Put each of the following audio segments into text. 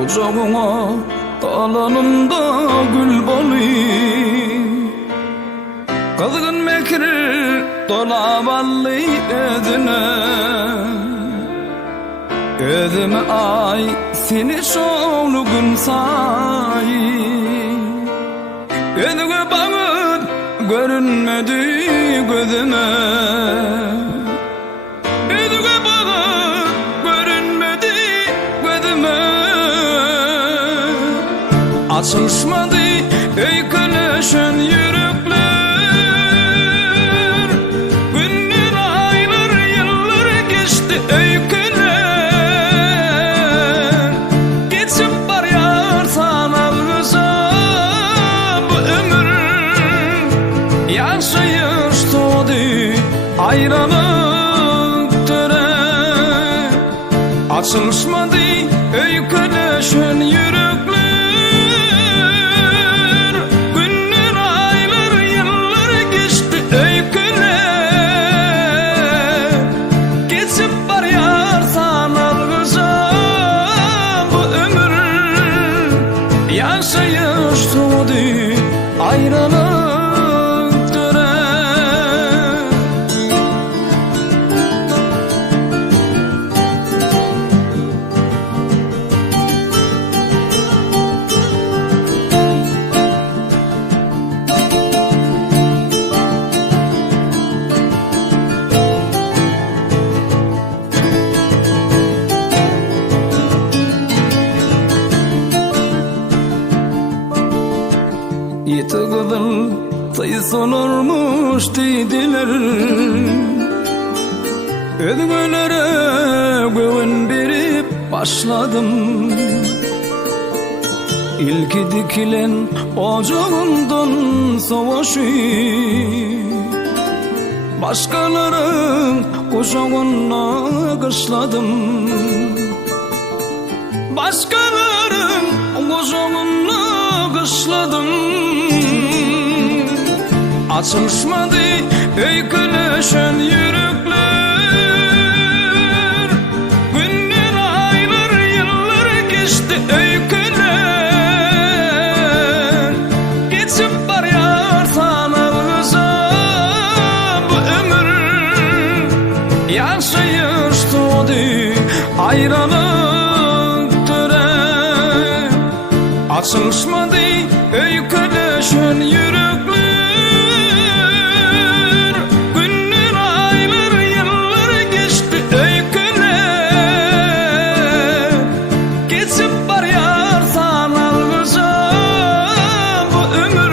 kucağına dalanında gül boli. Kızgın mekri dolavallı edine, edime ay seni şoğlu gün say. Edime bağıt görünmedi gözüme, edime bağıt görünmedi gözüme. Açılışmadı öyküleşen yürekler, günler aylar yıllar geçti öyküler. Geçip var yar sana bu ömür, yaşayış doğdu ayrılık töre. Açılışmadı öyküleşen yürekler, günler aylar yıllar geçti öyküler. Geçip var yar sana bu ömür, yaşayış doğdu ayrılık töre. Yiğit'in sayısı olurmuş dediler, ödgölere güven verip başladım. İlki dikilen ocağından savaşı, başkaların kucağına kışladım. Başkaların kucağına kışladım. Açılışmadı öyküleşen yürekler, günler aylar yıllar geçti öyküler. Geçip var yar sana bu ömür, yaşayış doğdu ayrılık töre. Açılışmadı öyküleşen yürekler, günler aylar yıllar geçti öyküler. Geçip var yar sana bu ömür,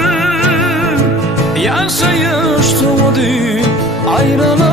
yaşayış doğdu ayrılık